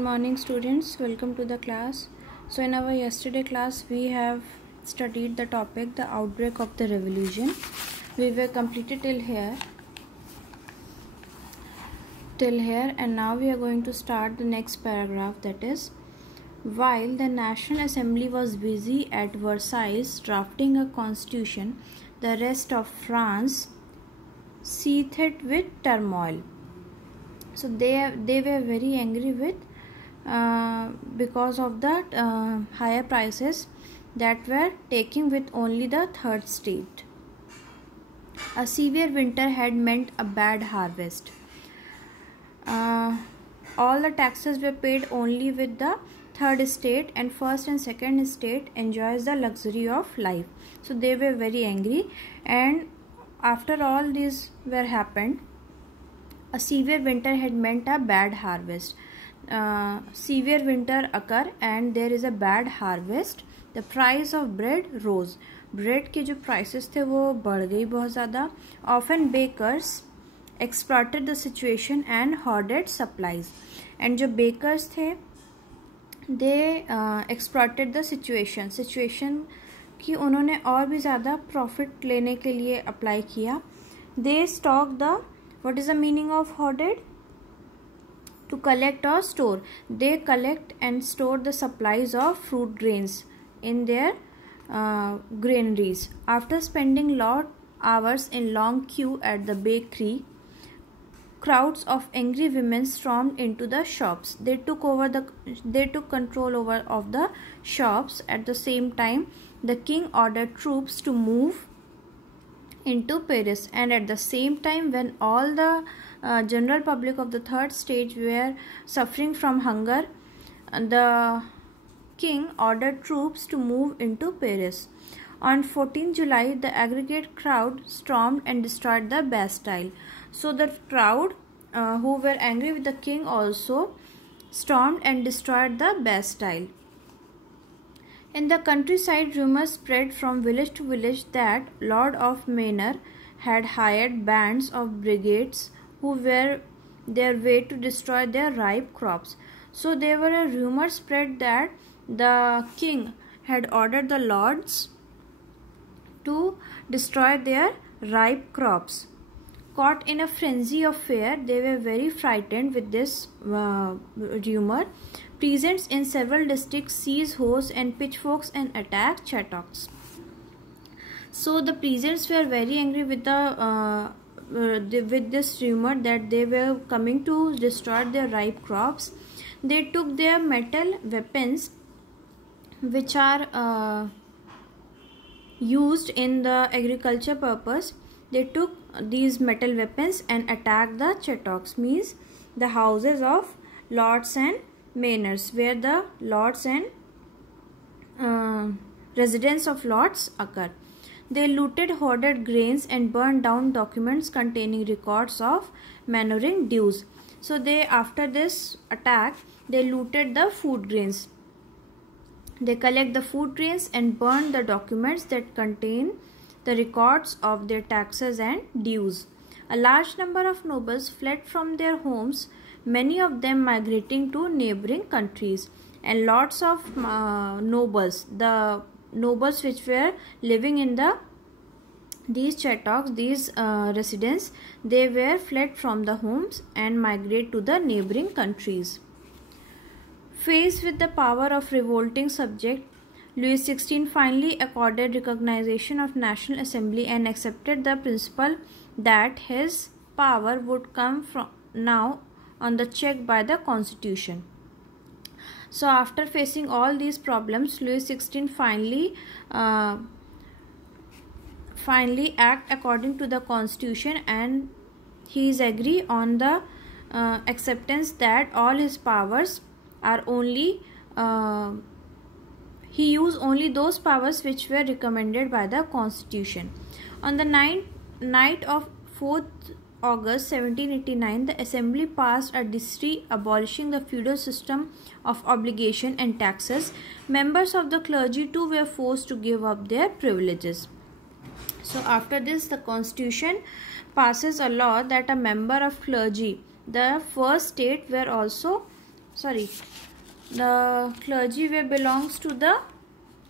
Good morning students, welcome to the class. So in our yesterday class we have studied the topic the outbreak of the revolution. We were completed till here and now we are going to start the next paragraph, that is, while the National Assembly was busy at Versailles drafting a constitution, the rest of France seethed with turmoil. So they were very angry with because of the higher prices that were taking with only the third state. A severe winter had meant a bad harvest. All the taxes were paid only with the third estate, and first and second estate enjoys the luxury of life. So they were very angry, and after all this were happened, a severe winter had meant a bad harvest. Severe winter occur and there is a bad harvest. The price of bread rose. Bread के जो prices थे वो बढ़ गई बहुत ज़्यादा. Often bakers exploited the situation and hoarded supplies. And जो bakers थे they exploited the situation कि उन्होंने और भी ज़्यादा profit लेने के लिए apply किया. They stocked the, what is the meaning of hoarded? To collect or store. They collect and store the supplies of fruit grains in their granaries. After spending long hours in long queue at the bakery, crowds of angry women stormed into the shops. They took control of the shops. At the same time, the king ordered troops to move into Paris, and at the same time, when all the general public of the third stage were suffering from hunger, the king ordered troops to move into Paris. On 14 July, the aggregate crowd stormed and destroyed the Bastille. So the crowd who were angry with the king also stormed and destroyed the Bastille. In the countryside, rumors spread from village to village that Lord of Manor had hired bands of brigades who were their way to destroy their ripe crops. So there were a rumor spread that the king had ordered the lords to destroy their ripe crops. Caught in a frenzy of fear, they were very frightened with this rumor. Peasants in several districts seized hoes and pitchforks and attacked chattoks. So the peasants were very angry with with this rumor that they were coming to destroy their ripe crops. They took their metal weapons, which are used in the agriculture purpose. They took these metal weapons and attacked the chattoks, means the houses of lords and manors, where the lords and residence of lords occur. They looted hoarded grains and burned down documents containing records of manoring dues. So after this attack, they looted the food grains. They collect the food grains and burn the documents that contain the records of their taxes and dues. A large number of nobles fled from their homes, many of them migrating to neighboring countries, and lots of nobles, the nobles which were living in these chattoks, these residents, they were fled from the homes and migrate to the neighboring countries. Faced with the power of revolting subject, Louis XVI finally accorded recognition of National Assembly and accepted the principle that his power would come from now on the check by the Constitution. So after facing all these problems, Louis XVI finally act according to the Constitution, and he is agree on the acceptance that all his powers are only he used only those powers which were recommended by the Constitution. On the night of 4th August 1789, the Assembly passed a decree abolishing the feudal system of obligation and taxes. Members of the clergy too were forced to give up their privileges. So after this, the Constitution passes a law that a member of clergy, the first state, were also the clergy were belongs to the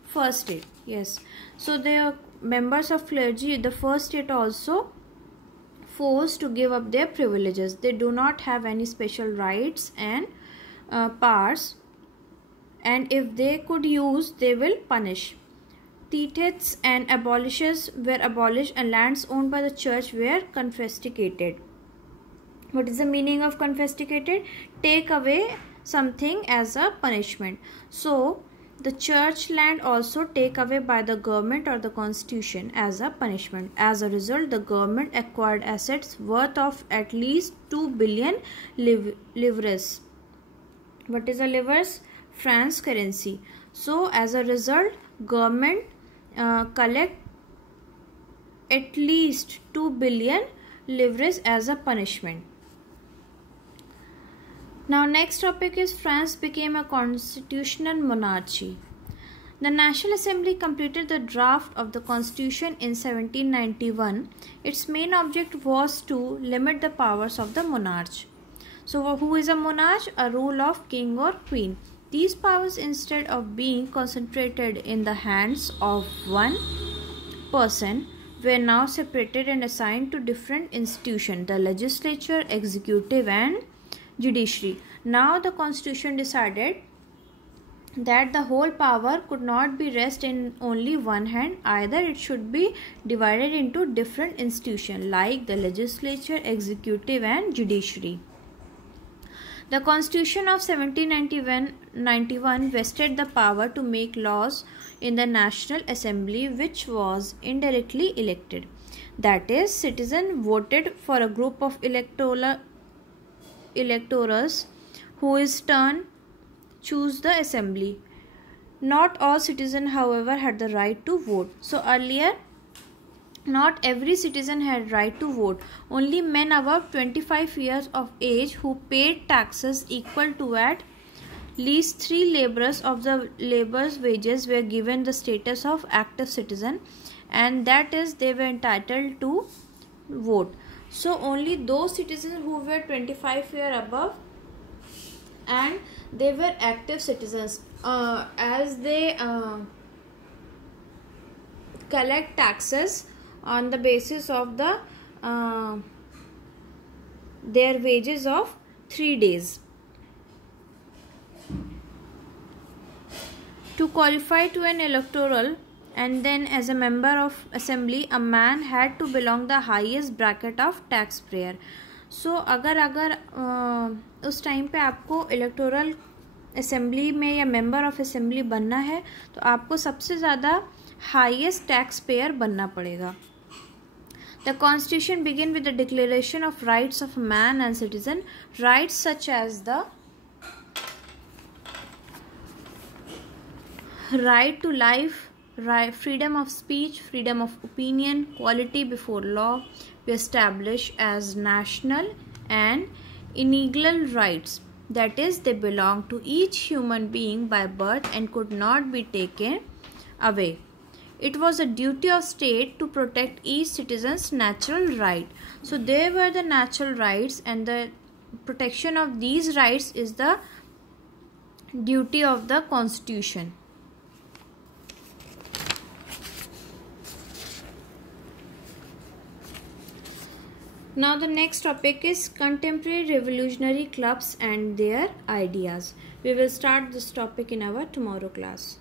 first state. Yes, so the members of clergy, the first state, also forced to give up their privileges. They do not have any special rights and powers, and if they could use, they will punish. Tithes and abolishes were abolished, and lands owned by the church were confiscated. What is the meaning of confiscated? Take away something as a punishment. So the church land also take away by the government or the constitution as a punishment. As a result, the government acquired assets worth of at least 2 billion livres. What is a livres? France currency. So as a result, government collect at least 2 billion livres as a punishment. Now next topic is France became a constitutional monarchy. The National Assembly completed the draft of the Constitution in 1791. Its main object was to limit the powers of the monarch. So who is a monarch? A rule of king or queen. These powers, instead of being concentrated in the hands of one person, were now separated and assigned to different institutions, the legislature, executive and judiciary. Now the constitution decided that the whole power could not be rest in only one hand. Either it should be divided into different institutions like the legislature, executive and judiciary. The Constitution of 1791 vested the power to make laws in the National Assembly, which was indirectly elected. That is, citizens voted for a group of electors whose turn choose the assembly. Not all citizens, however, had the right to vote. So earlier, not every citizen had right to vote. Only men above 25 years of age who paid taxes equal to at least 3 laborers of the labor's wages were given the status of active citizen, and that is, they were entitled to vote. So only those citizens who were 25 years above and they were active citizens, as they collect taxes on the basis of the their wages of 3 days. To qualify to an electoral and then as a member of assembly, a man had to belong the highest bracket of taxpayer. So अगर उस time पे आपको electoral assembly में या member of assembly बनना है तो आपको सबसे ज़्यादा हाईएस्ट टैक्स पेयर बनना पड़ेगा. The Constitution began with the Declaration of Rights of Man and Citizen. Rights such as the right to life, freedom of speech, freedom of opinion, equality before law were established as national and inalienable rights. That is, they belong to each human being by birth and could not be taken away. It was a duty of state to protect each citizen's natural right. So they were the natural rights, and the protection of these rights is the duty of the Constitution. Now the next topic is contemporary revolutionary clubs and their ideas. We will start this topic in our tomorrow class.